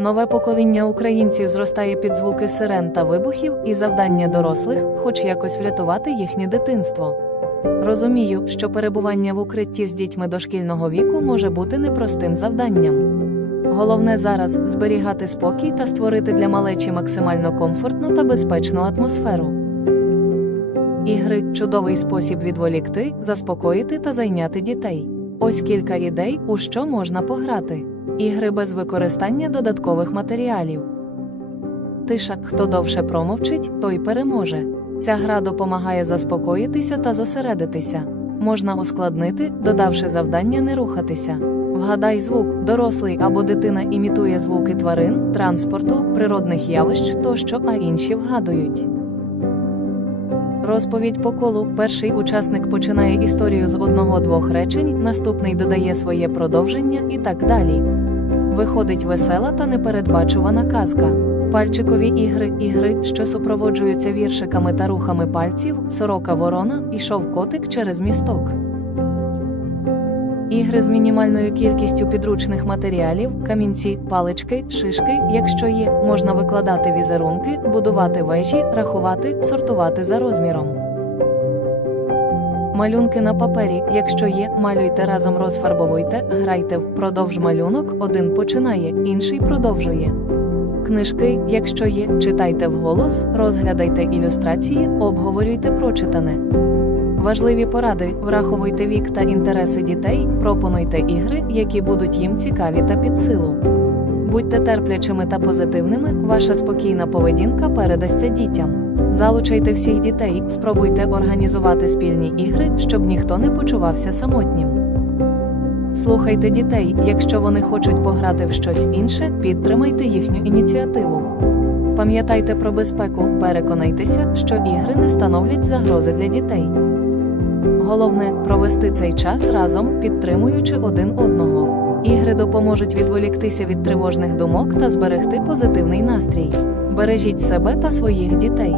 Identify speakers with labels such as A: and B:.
A: Нове покоління українців зростає під звуки сирен та вибухів, і завдання дорослих хоч якось врятувати їхнє дитинство. Розумію, що перебування в укритті з дітьми дошкільного віку може бути непростим завданням. Головне зараз зберігати спокій та створити для малечі максимально комфортну та безпечну атмосферу. Ігри чудовий спосіб відволікти, заспокоїти та зайняти дітей. Ось кілька ідей, у що можна пограти. Ігри без використання додаткових матеріалів. Тиша, хто довше промовчить, той переможе. Ця гра допомагає заспокоїтися та зосередитися. Можна ускладнити, додавши завдання не рухатися. Вгадай звук, дорослий або дитина імітує звуки тварин, транспорту, природних явищ тощо, а інші вгадують. Розповідь по колу. Перший учасник починає історію з одного-двох речень, наступний додає своє продовження і так далі. Виходить весела та непередбачувана казка. Пальчикові ігри, ігри, що супроводжуються віршиками та рухами пальців, сорока ворона, ішов котик через місток. Ігри з мінімальною кількістю підручних матеріалів, камінці, палички, шишки, якщо є, можна викладати візерунки, будувати вежі, рахувати, сортувати за розміром. Малюнки на папері, якщо є, малюйте разом розфарбовуйте, грайте впродовж малюнок, один починає, інший продовжує. Книжки, якщо є, читайте вголос, розглядайте ілюстрації, обговорюйте прочитане. Важливі поради: враховуйте вік та інтереси дітей, пропонуйте ігри, які будуть їм цікаві та під силу. Будьте терплячими та позитивними, ваша спокійна поведінка передасться дітям. Залучайте всіх дітей, спробуйте організувати спільні ігри, щоб ніхто не почувався самотнім. Слухайте дітей, якщо вони хочуть пограти в щось інше, підтримайте їхню ініціативу. Пам'ятайте про безпеку, переконайтеся, що ігри не становлять загрози для дітей. Головне провести цей час разом, підтримуючи один одного. Ігри допоможуть відволіктися від тривожних думок та зберегти позитивний настрій. Бережіть себе та своїх дітей.